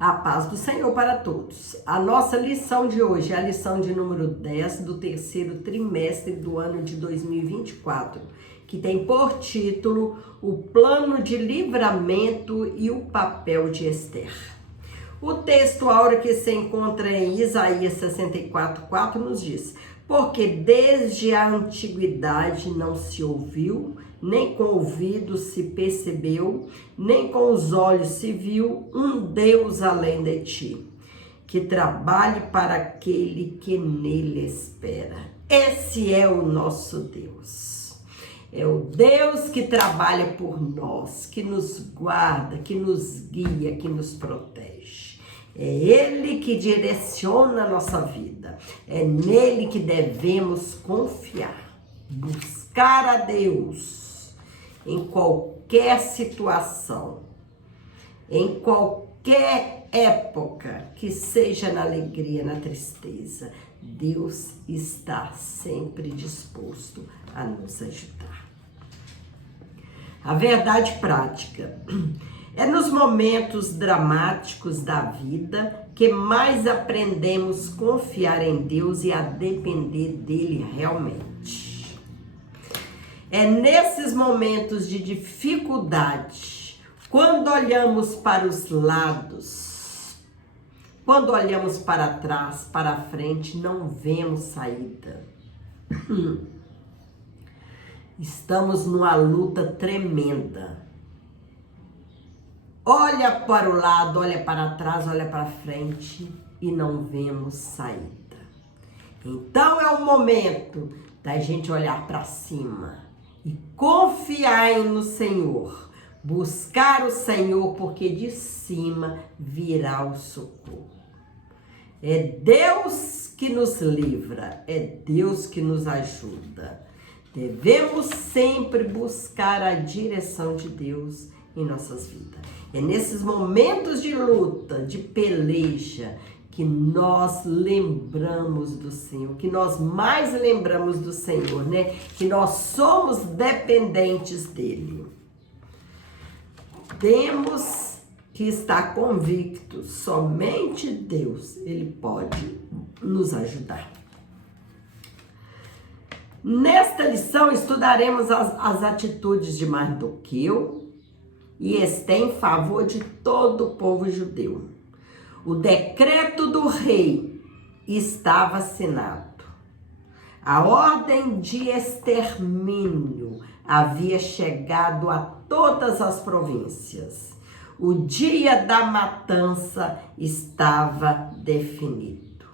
A paz do Senhor para todos. A nossa lição de hoje é a lição de número 10 do terceiro trimestre do ano de 2024, que tem por título o plano de livramento e o papel de Esther. O texto áureo que se encontra em Isaías 64:4 nos diz: porque desde a antiguidade não se ouviu, nem com o ouvido se percebeu, nem com os olhos se viu um Deus além de ti, que trabalhe para aquele que nele espera. Esse é o nosso Deus. É o Deus que trabalha por nós, que nos guarda, que nos guia, que nos protege. É Ele que direciona a nossa vida. É nele que devemos confiar. Buscar a Deus em qualquer situação, em qualquer época, que seja na alegria, na tristeza. Deus está sempre disposto a nos ajudar. A verdade prática. É nos momentos dramáticos da vida que mais aprendemos a confiar em Deus e a depender dele realmente. É nesses momentos de dificuldade, quando olhamos para os lados, quando olhamos para trás, para a frente, não vemos saída. Estamos numa luta tremenda. Olha para o lado, olha para trás, olha para frente e não vemos saída. Então é o momento da gente olhar para cima e confiar no Senhor. Buscar o Senhor, porque de cima virá o socorro. É Deus que nos livra, é Deus que nos ajuda. Devemos sempre buscar a direção de Deus em nossas vidas. É nesses momentos de luta, de peleja, que nós lembramos do Senhor, que nós mais lembramos do Senhor, né? Que nós somos dependentes dele. Temos que estar convictos, somente Deus, ele pode nos ajudar. Nesta lição estudaremos as atitudes de Mardoqueu e Esther em favor de todo o povo judeu. O decreto do rei estava assinado. A ordem de extermínio havia chegado a todas as províncias. O dia da matança estava definido.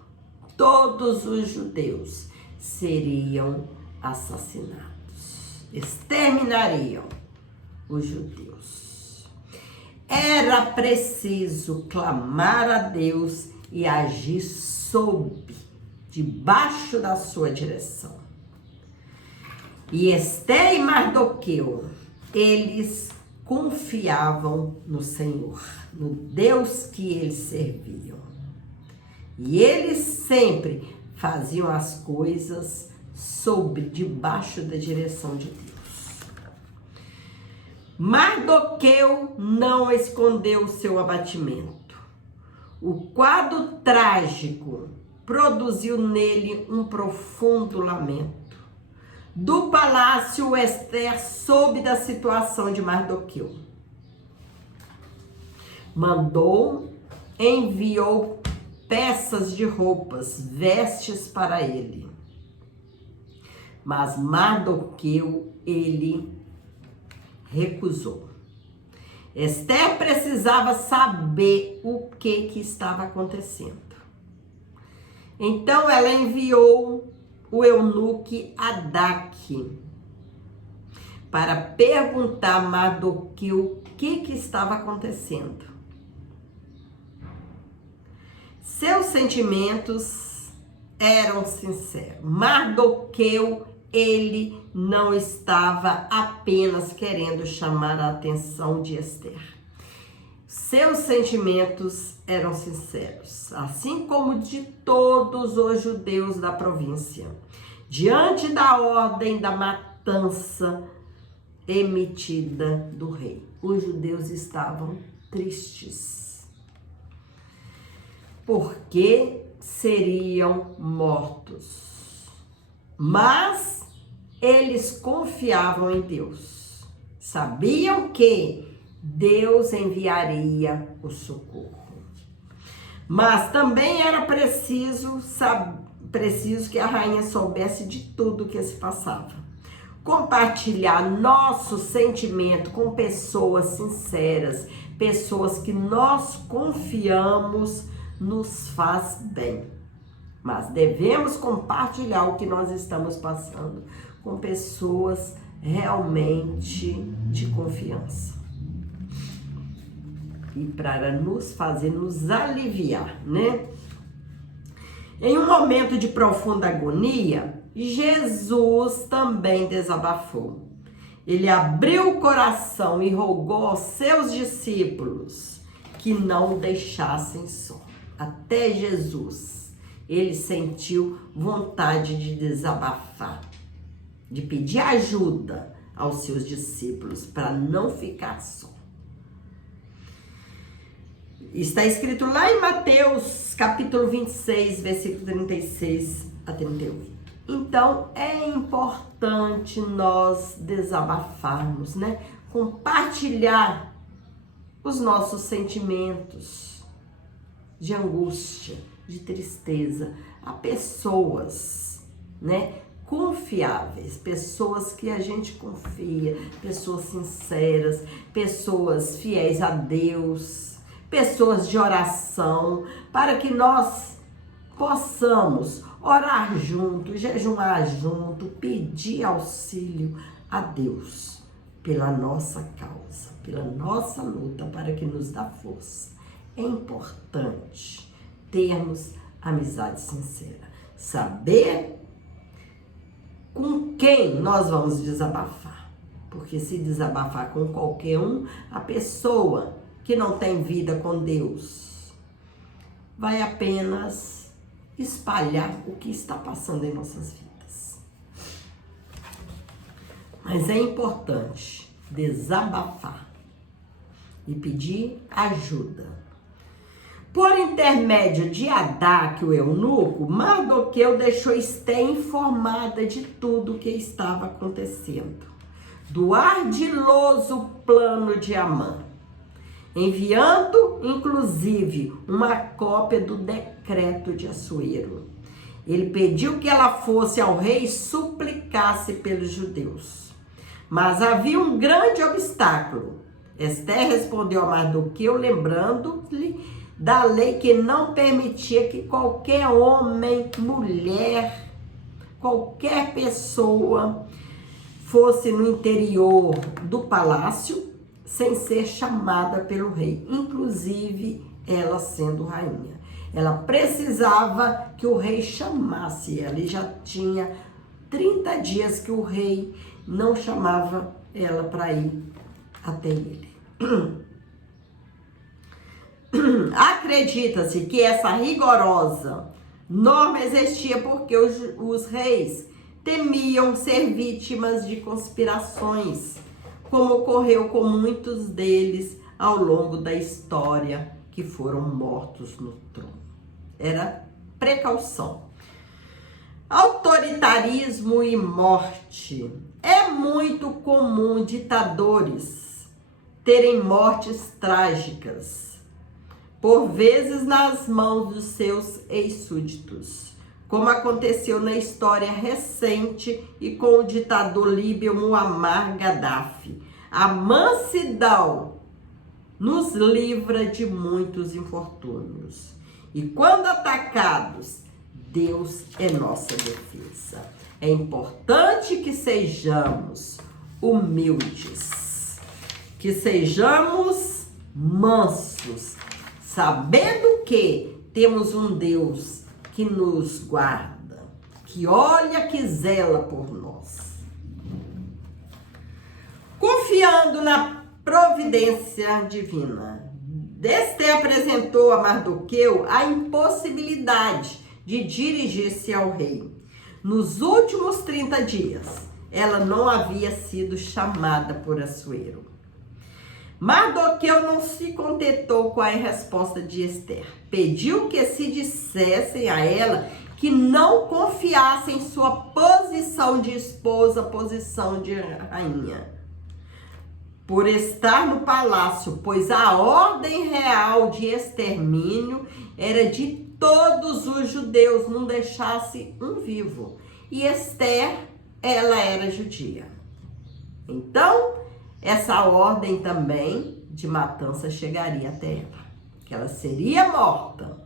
Todos os judeus seriam assassinados. Exterminariam os judeus. Era preciso clamar a Deus e agir debaixo da sua direção. E Esther e Mardoqueu, eles confiavam no Senhor, no Deus que eles serviam. E eles sempre faziam as coisas debaixo da direção de Deus. Mardoqueu não escondeu o seu abatimento. O quadro trágico produziu nele um profundo lamento. Do palácio, Esther soube da situação de Mardoqueu. Enviou peças de roupas, vestes para ele. Mas Mardoqueu, ele recusou. Esther precisava saber o que estava acontecendo. Então ela enviou o eunuque Adaque para perguntar a Mardoqueu o que estava acontecendo. Seus sentimentos eram sinceros. Mardoqueu, ele não estava apenas querendo chamar a atenção de Esther. Seus sentimentos eram sinceros, assim como de todos os judeus da província. Diante da ordem da matança emitida do rei, os judeus estavam tristes. porque seriam mortos. Mas eles confiavam em Deus. Sabiam que Deus enviaria o socorro. Mas também era preciso que a rainha soubesse de tudo o que se passava. Compartilhar nosso sentimento com pessoas sinceras, pessoas que nós confiamos, nos faz bem. Mas devemos compartilhar o que nós estamos passando com pessoas realmente de confiança. E para nos fazer, nos aliviar, né? Em um momento de profunda agonia, Jesus também desabafou. Ele abriu o coração e rogou aos seus discípulos que não o deixassem só. Até Jesus, ele sentiu vontade de desabafar, de pedir ajuda aos seus discípulos para não ficar só. Está escrito lá em Mateus, capítulo 26, versículo 36 a 38. Então, é importante nós desabafarmos, né? Compartilhar os nossos sentimentos de angústia, de tristeza a pessoas, né? Confiáveis, pessoas que a gente confia, pessoas sinceras, pessoas fiéis a Deus, pessoas de oração, para que nós possamos orar junto, jejuar junto, pedir auxílio a Deus pela nossa causa, pela nossa luta, para que nos dê força. É importante termos amizade sincera, saber com quem nós vamos desabafar, porque se desabafar com qualquer um, a pessoa que não tem vida com Deus vai apenas espalhar o que está passando em nossas vidas. Mas é importante desabafar e pedir ajuda. Por intermédio de Hadaque, o eunuco, Mardoqueu deixou Esther informada de tudo o que estava acontecendo, do ardiloso plano de Amã, enviando, inclusive, uma cópia do decreto de Assuero. Ele pediu que ela fosse ao rei e suplicasse pelos judeus. Mas havia um grande obstáculo. Esther respondeu a Mardoqueu, lembrando-lhe da lei que não permitia que qualquer homem, mulher, qualquer pessoa fosse no interior do palácio sem ser chamada pelo rei, inclusive ela sendo rainha. Ela precisava que o rei chamasse ela, e já tinha 30 dias que o rei não chamava ela para ir até ele. Acredita-se que essa rigorosa norma existia porque os reis temiam ser vítimas de conspirações, como ocorreu com muitos deles ao longo da história que foram mortos no trono. Era precaução. Autoritarismo e morte. É muito comum ditadores terem mortes trágicas, por vezes nas mãos dos seus ex-súditos, como aconteceu na história recente e com o ditador líbio Muammar Gaddafi. A mansidão nos livra de muitos infortúnios. E quando atacados, Deus é nossa defesa. É importante que sejamos humildes, que sejamos mansos, sabendo que temos um Deus que nos guarda, que olha, que zela por nós. Confiando na providência divina, Esther apresentou a Mardoqueu a impossibilidade de dirigir-se ao rei. Nos últimos 30 dias, ela não havia sido chamada por Assuero. Mardoqueu não se contentou com a resposta de Ester. Pediu que se dissessem a ela que não confiasse em sua posição de esposa, posição de rainha, por estar no palácio, pois a ordem real de extermínio era de todos os judeus, não deixasse um vivo. E Ester, ela era judia. Então, essa ordem também de matança chegaria até ela, que ela seria morta.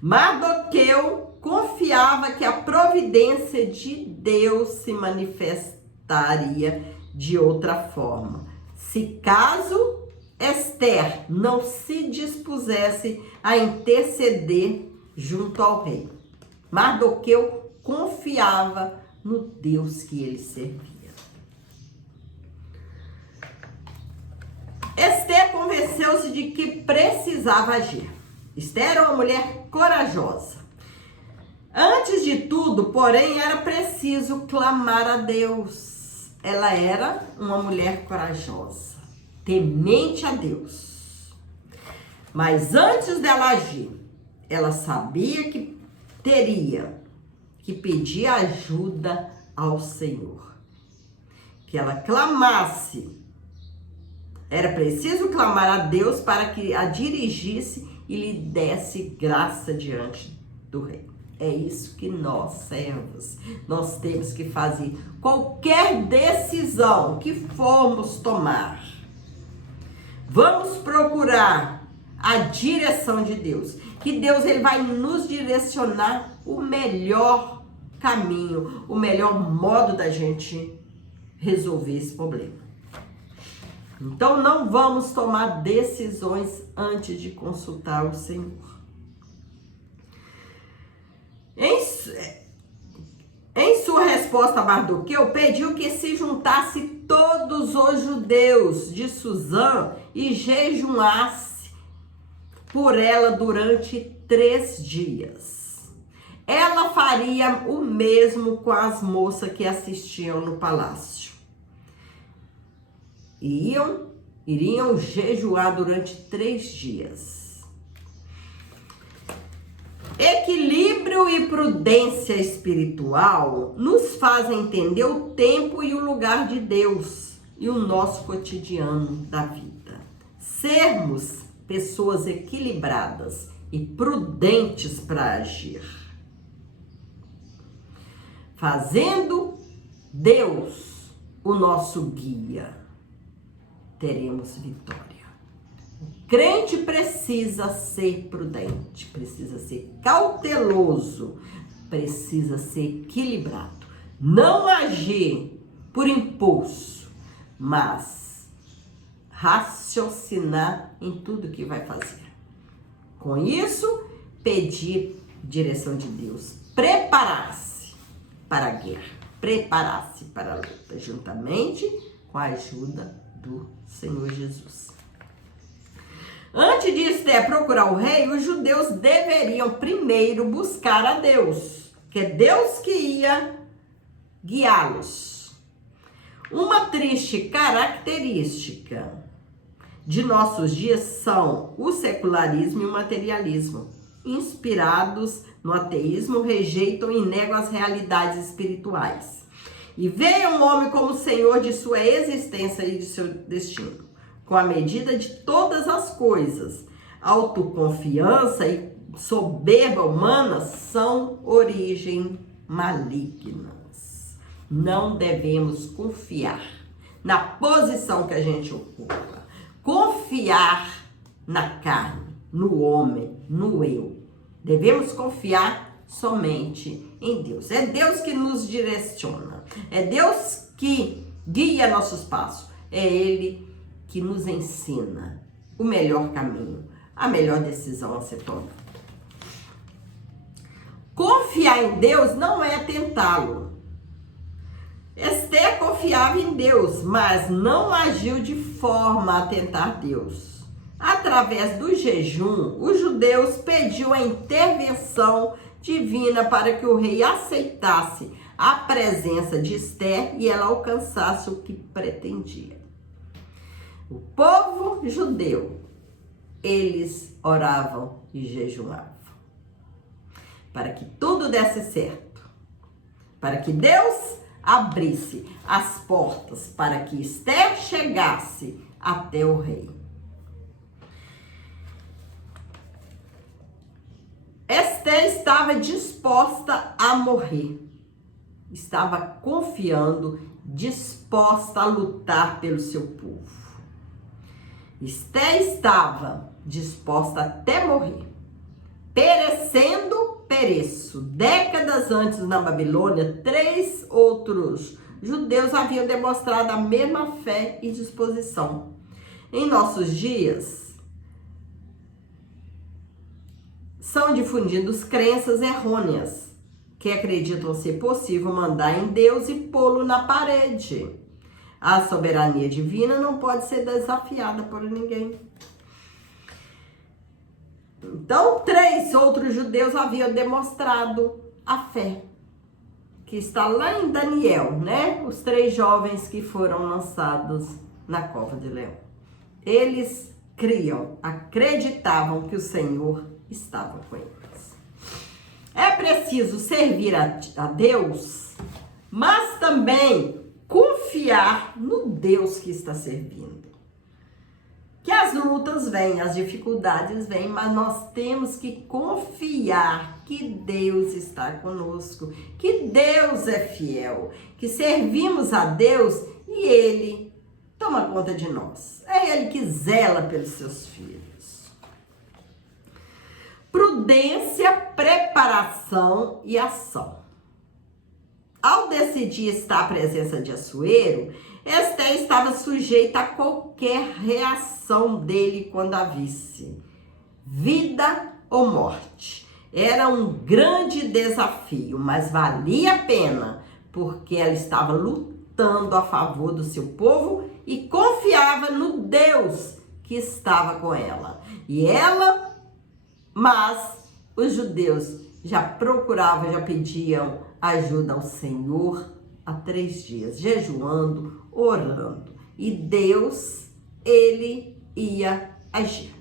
Mardoqueu confiava que a providência de Deus se manifestaria de outra forma, se caso Ester não se dispusesse a interceder junto ao rei. Mardoqueu confiava no Deus que ele servia. Ester convenceu-se de que precisava agir. Ester era uma mulher corajosa. Antes de tudo, porém, era preciso clamar a Deus. Ela era uma mulher corajosa, temente a Deus. Mas antes dela agir, ela sabia que teria que pedir ajuda ao Senhor. Que ela clamasse. Era preciso clamar a Deus para que a dirigisse e lhe desse graça diante do rei. É isso que nós, servos, nós temos que fazer. Qualquer decisão que formos tomar, vamos procurar a direção de Deus. Que Deus ele vai nos direcionar o melhor caminho, o melhor modo da gente resolver esse problema. Então, não vamos tomar decisões antes de consultar o Senhor. Em sua resposta a Mardoqueu, pediu que se juntasse todos os judeus de Suzã e jejuasse por ela durante 3 dias. Ela faria o mesmo com as moças que assistiam no palácio. Iriam jejuar durante 3 dias. Equilíbrio e prudência espiritual nos fazem entender o tempo e o lugar de Deus e o nosso cotidiano da vida. Sermos pessoas equilibradas e prudentes para agir. Fazendo Deus o nosso guia, teremos vitória. O crente precisa ser prudente, precisa ser cauteloso, precisa ser equilibrado. Não agir por impulso, mas raciocinar em tudo que vai fazer. Com isso, pedir direção de Deus, preparar-se para a guerra, preparar-se para a luta, juntamente com a ajuda do Senhor Jesus. Antes de Ester procurar o rei, os judeus deveriam primeiro buscar a Deus, que é Deus que ia guiá-los. Uma triste característica de nossos dias são o secularismo e o materialismo. Inspirados no ateísmo, rejeitam e negam as realidades espirituais. E veem o homem como senhor de sua existência e de seu destino, com a medida de todas as coisas. Autoconfiança e soberba humana são origem malignas. Não devemos confiar na posição que a gente ocupa. Confiar na carne, no homem, no eu. Devemos confiar somente em Deus. É Deus que nos direciona. É Deus que guia nossos passos. É Ele que nos ensina o melhor caminho, a melhor decisão a ser tomada. Confiar em Deus não é tentá-lo. Ester confiava em Deus, mas não agiu de forma a tentar Deus. Através do jejum, os judeus pediu a intervenção divina para que o rei aceitasse a presença de Ester e ela alcançasse o que pretendia. O povo judeu, eles oravam e jejuavam para que tudo desse certo, para que Deus abrisse as portas para que Esther chegasse até o rei. Esther estava disposta a morrer, estava confiando, disposta a lutar pelo seu povo. Esther estava disposta até morrer. Perecendo, pereço. Décadas antes, na Babilônia, 3 outros judeus haviam demonstrado a mesma fé e disposição. Em nossos dias, são difundidas crenças errôneas que acreditam ser possível mandar em Deus e pô-lo na parede. A soberania divina não pode ser desafiada por ninguém. Então, 3 outros judeus haviam demonstrado a fé, que está lá em Daniel, né? Os 3 jovens que foram lançados na cova de leão. Eles criam, acreditavam que o Senhor estava com eles. É preciso servir a Deus, mas também confiar no Deus que está servindo. Que as lutas vêm, as dificuldades vêm, mas nós temos que confiar que Deus está conosco, que Deus é fiel, que servimos a Deus e Ele toma conta de nós. É Ele que zela pelos seus filhos. Prudência, preparação e ação. Ao decidir estar à presença de Assuero, Esther estava sujeita a qualquer reação dele quando a visse. Vida ou morte. Era um grande desafio, mas valia a pena, porque ela estava lutando a favor do seu povo e confiava no Deus que estava com ela. Mas os judeus já procuravam, já pediam ajuda ao Senhor há 3 dias, jejuando, orando. E Deus, Ele ia agir.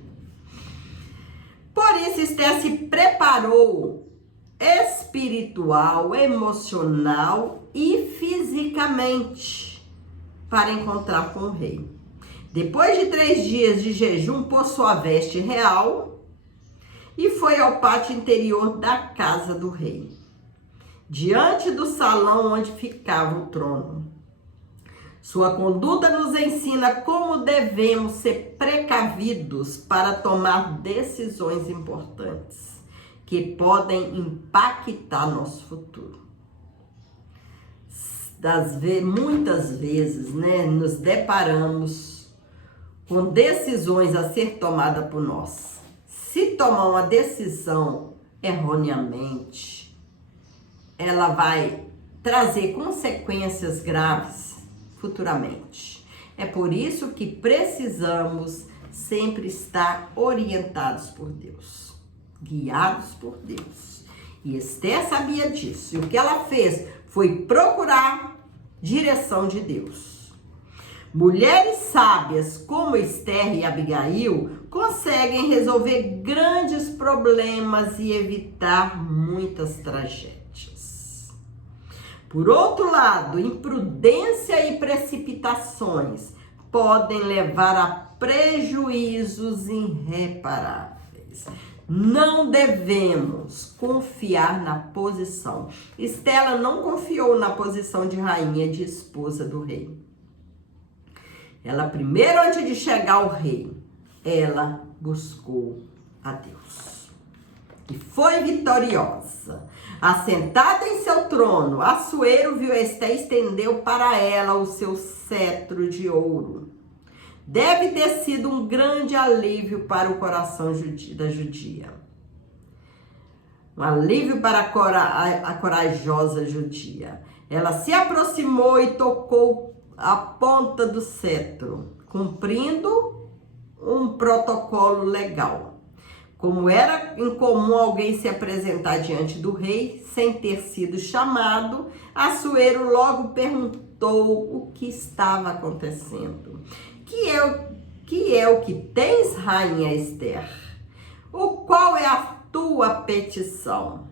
Por isso, Esther se preparou espiritual, emocional e fisicamente para encontrar com o rei. Depois de 3 dias de jejum, pôs sua veste real e foi ao pátio interior da casa do rei, diante do salão onde ficava o trono. Sua conduta nos ensina como devemos ser precavidos para tomar decisões importantes que podem impactar nosso futuro. Muitas vezes, nos deparamos com decisões a ser tomadas por nós. Se tomar uma decisão erroneamente, ela vai trazer consequências graves futuramente. É por isso que precisamos sempre estar orientados por Deus, guiados por Deus. E Esther sabia disso. E o que ela fez foi procurar direção de Deus. Mulheres sábias como Esther e Abigail conseguem resolver grandes problemas e evitar muitas tragédias. Por outro lado, imprudência e precipitações podem levar a prejuízos irreparáveis. Não devemos confiar na posição. Esther não confiou na posição de rainha, de esposa do rei. Ela primeiro, antes de chegar ao rei, ela buscou a Deus. E foi vitoriosa. Assentada em seu trono, Assuero viu Esther e estendeu para ela o seu cetro de ouro. Deve ter sido um grande alívio para o coração da judia. Um alívio para a corajosa judia. Ela se aproximou e tocou a ponta do cetro, cumprindo um protocolo legal. Como era incomum alguém se apresentar diante do rei sem ter sido chamado, Assuero logo perguntou o que estava acontecendo. que é o que tens, rainha Ester? Qual é a tua petição?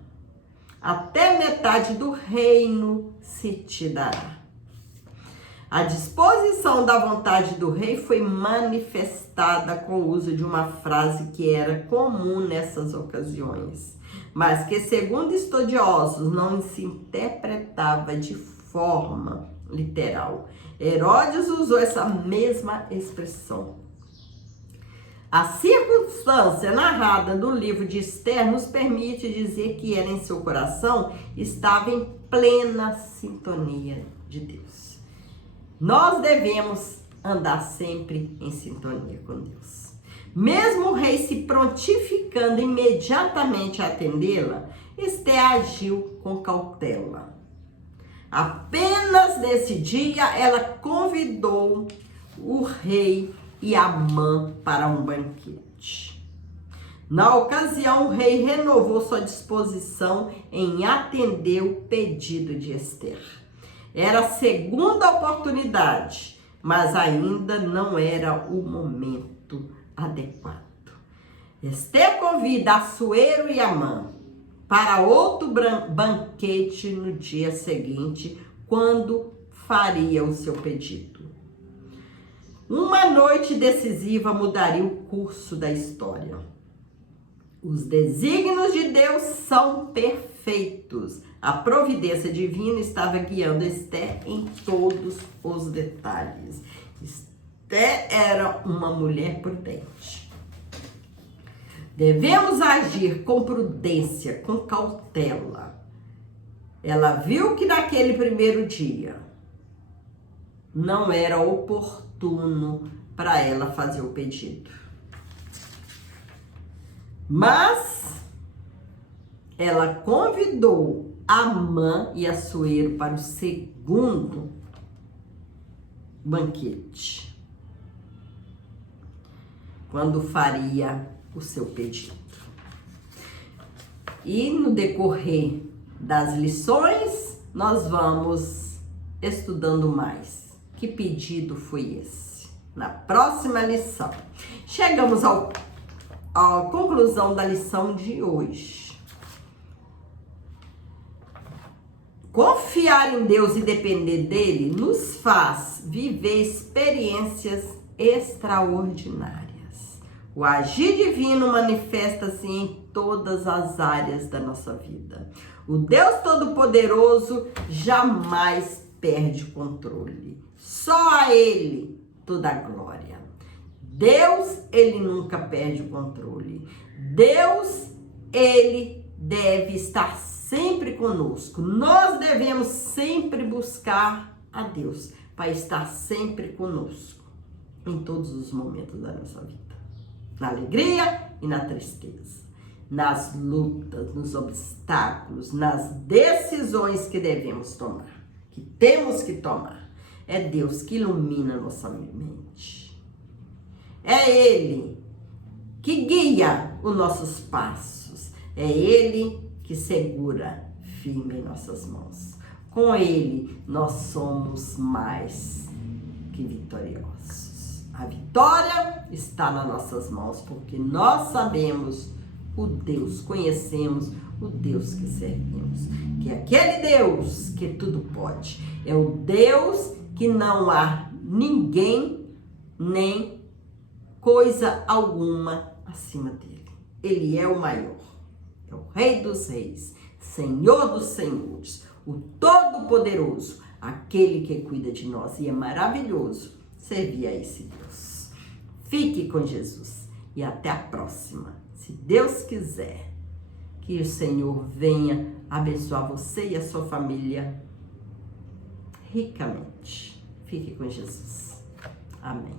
Até metade do reino se te dará. A disposição da vontade do rei foi manifestada com o uso de uma frase que era comum nessas ocasiões, mas que, segundo estudiosos, não se interpretava de forma literal. Herodes usou essa mesma expressão. A circunstância narrada no livro de Ester nos permite dizer que ela, em seu coração, estava em plena sintonia de Deus. Nós devemos andar sempre em sintonia com Deus. Mesmo o rei se prontificando imediatamente a atendê-la, Ester agiu com cautela. Apenas nesse dia, ela convidou o rei e Amã para um banquete. Na ocasião, o rei renovou sua disposição em atender o pedido de Ester. Era a segunda oportunidade, mas ainda não era o momento adequado. Ester convida Assuero e Amã para outro banquete no dia seguinte, quando faria o seu pedido. Uma noite decisiva mudaria o curso da história. Os desígnios de Deus são perfeitos. A providência divina estava guiando Ester em todos os detalhes. Ester era uma mulher prudente. Devemos agir com prudência, com cautela. Ela viu que naquele primeiro dia não era oportuno para ela fazer o pedido. Mas ela convidou Amã e Assuero para o segundo banquete, quando faria o seu pedido. E no decorrer das lições, nós vamos estudando mais. Que pedido foi esse? Na próxima lição. Chegamos à conclusão da lição de hoje. Confiar em Deus e depender dele nos faz viver experiências extraordinárias. O agir divino manifesta-se em todas as áreas da nossa vida. O Deus Todo-Poderoso jamais perde o controle. Só a Ele toda a glória. Deus, Ele nunca perde o controle. Deus, Ele deve estar sempre conosco. Nós devemos sempre buscar a Deus para estar sempre conosco em todos os momentos da nossa vida. Na alegria e na tristeza, nas lutas, nos obstáculos, nas decisões que devemos tomar, que temos que tomar. É Deus que ilumina nossa mente. É Ele que guia os nossos passos. É Ele que segura firme em nossas mãos. Com Ele, nós somos mais que vitoriosos. A vitória está nas nossas mãos, porque nós sabemos o Deus, conhecemos o Deus que servimos. Que é aquele Deus que tudo pode. É o Deus que não há ninguém, nem coisa alguma acima dele. Ele é o maior. É o Rei dos Reis, Senhor dos Senhores, o Todo-Poderoso, aquele que cuida de nós. E é maravilhoso servir a esse Deus. Fique com Jesus e até a próxima. Se Deus quiser, que o Senhor venha abençoar você e a sua família ricamente. Fique com Jesus. Amém.